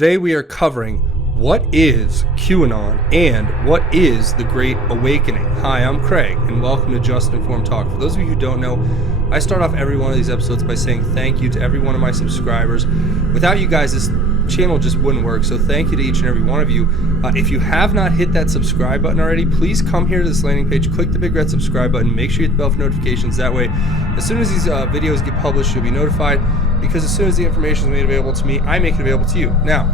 Today we are covering what is QAnon and what is the Great Awakening. Hi, I'm Craig, and welcome to Justinformed Talk. For those of you who don't know, I start off every one of these episodes by saying thank you to every one of my subscribers. Without you guys, this channel just wouldn't work, so thank you to each and every one of you. If you have not hit that subscribe button already, please come here to this landing page, click the big red subscribe button, make sure you hit the bell for notifications. That way, as soon as these videos get published, you'll be notified, because as soon as the information is made available to me, I make it available to you. Now,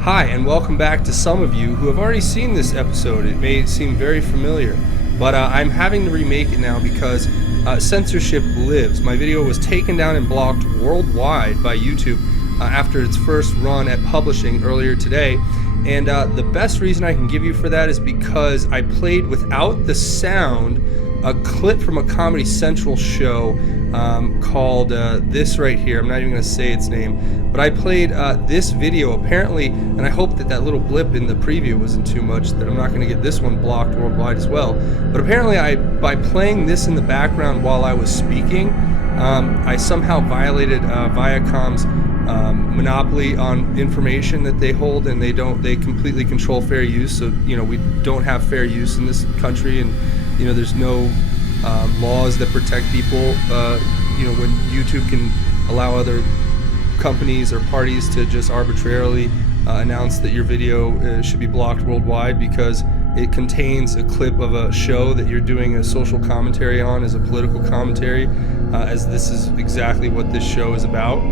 hi, and welcome back to some of you who have already seen this episode. It may seem very familiar, but I'm having to remake it now because censorship lives. My video was taken down and blocked worldwide by YouTube after its first run at publishing earlier today. And the best reason I can give you for that is because I played without the sound a clip from a Comedy Central show called this right here. I'm not even going to say its name, but I played this video apparently, and I hope that that little blip in the preview wasn't too much, that I'm not going to get this one blocked worldwide as well. But apparently by playing this in the background while I was speaking, I somehow violated Viacom's monopoly on information that they hold, and they completely control fair use. So we don't have fair use in this country, and there's no laws that protect people. When YouTube can allow other companies or parties to just arbitrarily announce that your video should be blocked worldwide because it contains a clip of a show that you're doing a social commentary on as a political commentary, as this is exactly what this show is about.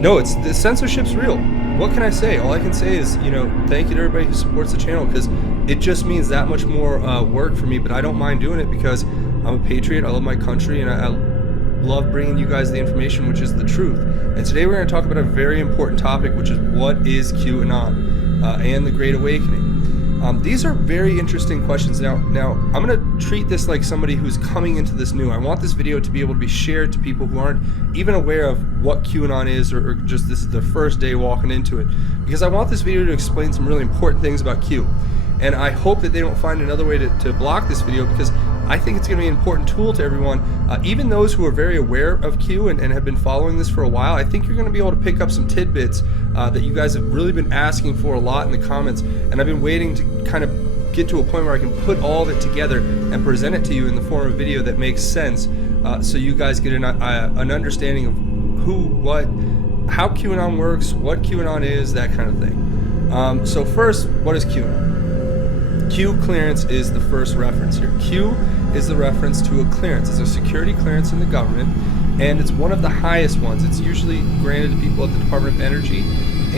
No, the censorship's real. What can I say? All I can say is, thank you to everybody who supports the channel, because it just means that much more work for me, but I don't mind doing it because I'm a patriot, I love my country, and I love bringing you guys the information, which is the truth. And today we're going to talk about a very important topic, which is what is QAnon and the Great Awakening. These are very interesting questions. Now I'm going to treat this like somebody who's coming into this new. I want this video to be able to be shared to people who aren't even aware of what QAnon is, or just this is their first day walking into it, because I want this video to explain some really important things about Q. And I hope that they don't find another way to block this video, because I think it's going to be an important tool to everyone, even those who are very aware of Q and have been following this for a while. I think you're going to be able to pick up some tidbits that you guys have really been asking for a lot in the comments, and I've been waiting to kind of get to a point where I can put all of it together and present it to you in the form of a video that makes sense, so you guys get an understanding of who, what, how QAnon works, what QAnon is, that kind of thing. So first, what is QAnon? Q clearance is the first reference here. Q is the reference to a clearance. It's a security clearance in the government, and it's one of the highest ones. It's usually granted to people at the Department of Energy,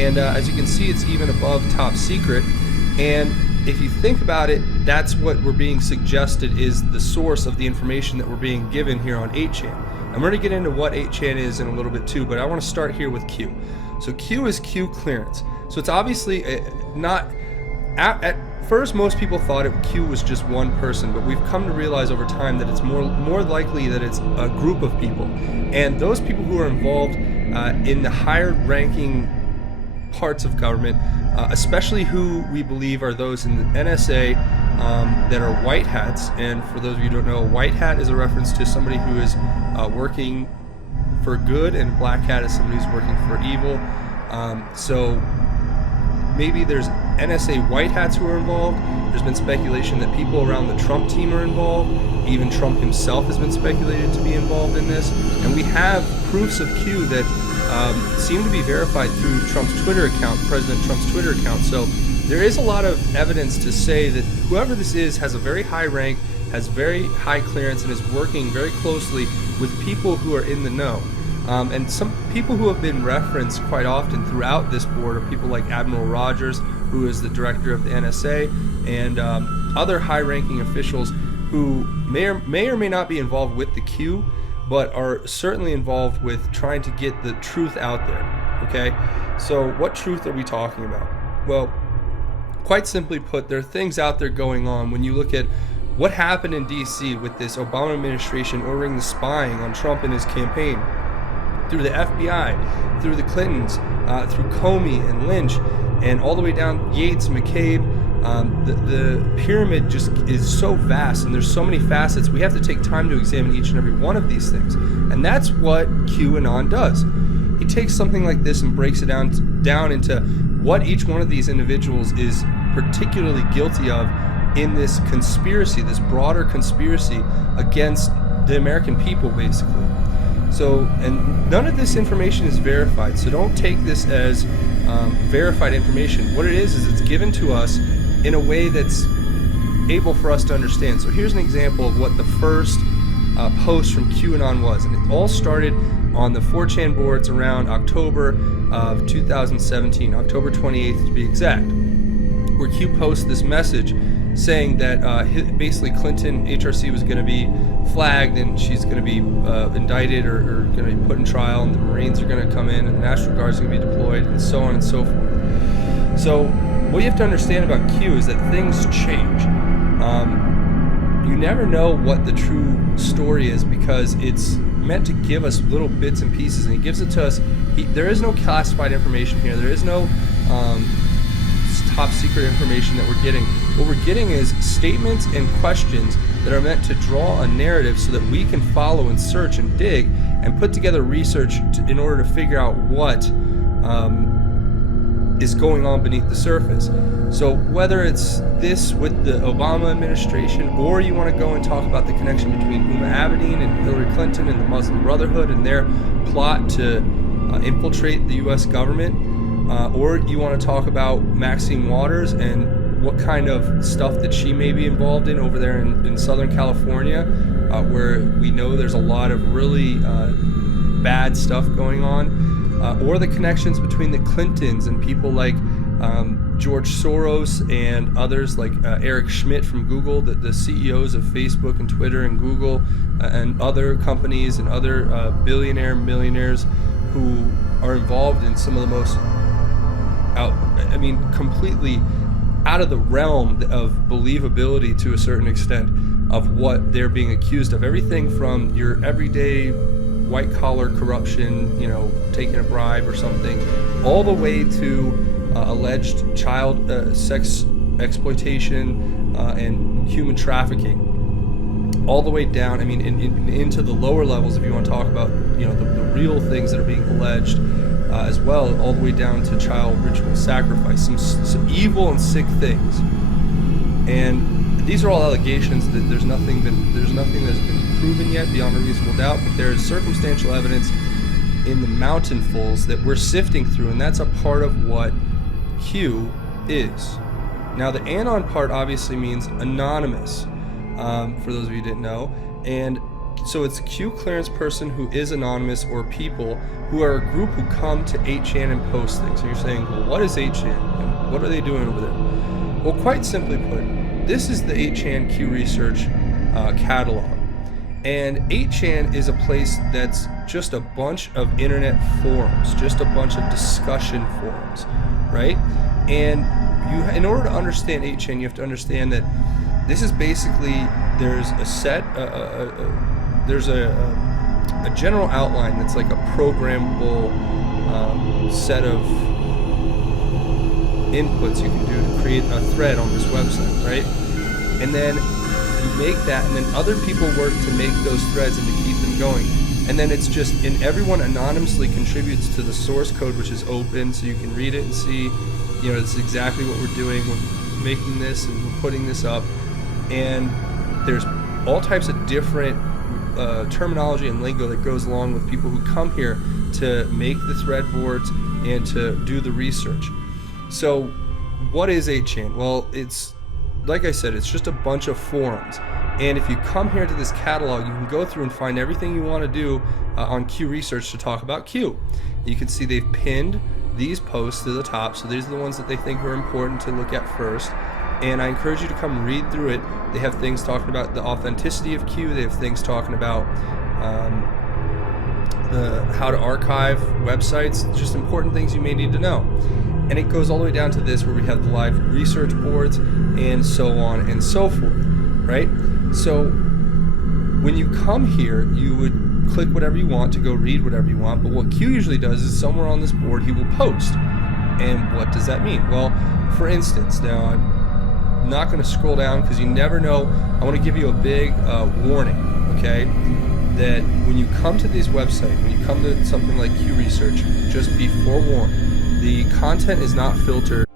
and as you can see, it's even above top secret. And if you think about it, that's what we're being suggested is the source of the information that we're being given here on 8chan. I'm going to get into what 8chan is in a little bit too, but I want to start here with Q. So Q is Q clearance. So it's obviously not... At first, most people thought Q was just one person, but we've come to realize over time that it's more likely that it's a group of people. And those people who are involved in the higher ranking parts of government, especially who we believe are those in the NSA that are white hats. And for those of you who don't know, a white hat is a reference to somebody who is working for good, and black hat is somebody who's working for evil. So maybe there's NSA white hats who are involved. There's been speculation that people around the Trump team are involved. Even Trump himself has been speculated to be involved in this. And we have proofs of Q that seem to be verified through Trump's Twitter account, President Trump's Twitter account. So there is a lot of evidence to say that whoever this is has a very high rank, has very high clearance, and is working very closely with people who are in the know. And some people who have been referenced quite often throughout this board are people like Admiral Rogers, who is the director of the NSA, and other high-ranking officials who may or may not be involved with the Q, but are certainly involved with trying to get the truth out there. Okay, so what truth are we talking about? Well, quite simply put, there are things out there going on when you look at what happened in DC with this Obama administration ordering the spying on Trump and his campaign, through the FBI, through the Clintons, through Comey and Lynch, and all the way down Yates, McCabe. The pyramid just is so vast, and there's so many facets. We have to take time to examine each and every one of these things, and that's what QAnon does. he takes something like this and breaks it down into what each one of these individuals is particularly guilty of in this conspiracy, this broader conspiracy against the American people, basically. So, and none of this information is verified, so don't take this as verified information. What it is it's given to us in a way that's able for us to understand. So here's an example of what the first post from QAnon was, and it all started on the 4chan boards around October of 2017, October 28th to be exact, where Q posts this message saying that basically Clinton HRC was going to be flagged and she's going to be indicted or going to be put in trial, and the Marines are going to come in and the National Guard is going to be deployed, and so on and so forth. So what you have to understand about Q is that things change. You never know what the true story is because it's meant to give us little bits and pieces, and he gives it to us. There is no classified information here. There is no top secret information that we're getting. What we're getting is statements and questions that are meant to draw a narrative so that we can follow and search and dig and put together research in order to figure out what is going on beneath the surface. So whether it's this with the Obama administration, or you want to go and talk about the connection between Huma Abedin and Hillary Clinton and the Muslim Brotherhood and their plot to infiltrate the U.S. government, or you want to talk about Maxine Waters and what kind of stuff that she may be involved in over there in Southern California, where we know there's a lot of really bad stuff going on, or the connections between the Clintons and people like George Soros and others like Eric Schmidt from Google, the CEOs of Facebook and Twitter and Google and other companies and other millionaires who are involved in some of the most completely out of the realm of believability to a certain extent of what they're being accused of. Everything from your everyday white collar corruption, taking a bribe or something, all the way to alleged child sex exploitation and human trafficking, all the way down, into the lower levels, if you want to talk about, the real things that are being alleged as well, all the way down to child ritual sacrifice, some evil and sick things. And these are all allegations that there's nothing that's been proven yet beyond a reasonable doubt, but there is circumstantial evidence in the mountainfuls that we're sifting through, and that's a part of what Q is. Now, the anon part obviously means anonymous, for those of you who didn't know, and so it's a Q clearance person who is anonymous, or people who are a group who come to 8chan and post things. And you're saying, well, what is 8chan and what are they doing over there? Well, quite simply put, this is the 8chan Q Research catalog. And 8chan is a place that's just a bunch of internet forums, just a bunch of discussion forums, right? And in order to understand 8chan, you have to understand that this is basically, there's a set, there's a general outline that's like a programmable set of inputs you can do to create a thread on this website, right? And then you make that, and then other people work to make those threads and to keep them going. And then it's just, and everyone anonymously contributes to the source code, which is open, so you can read it and see, this is exactly what we're doing. We're making this and we're putting this up. And there's all types of different terminology and lingo that goes along with people who come here to make the thread boards and to do the research. So what is 8chan? Well, it's, like I said, it's just a bunch of forums. And if you come here to this catalog, you can go through and find everything you want to do on Q Research to talk about Q. You can see they've pinned these posts to the top, so these are the ones that they think are important to look at first. And I encourage you to come read through it. They have things talking about the authenticity of Q. They have things talking about how to archive websites, just important things you may need to know. And it goes all the way down to this, where we have the live research boards and so on and so forth, right? So when you come here, you would click whatever you want to go read whatever you want, but what Q usually does is somewhere on this board he will post. And what does that mean? Well, for instance, now I'm not going to scroll down because you never know. I want to give you a big warning, okay? that when you come to these websites, when you come to something like Q Research, just be forewarned. The content is not filtered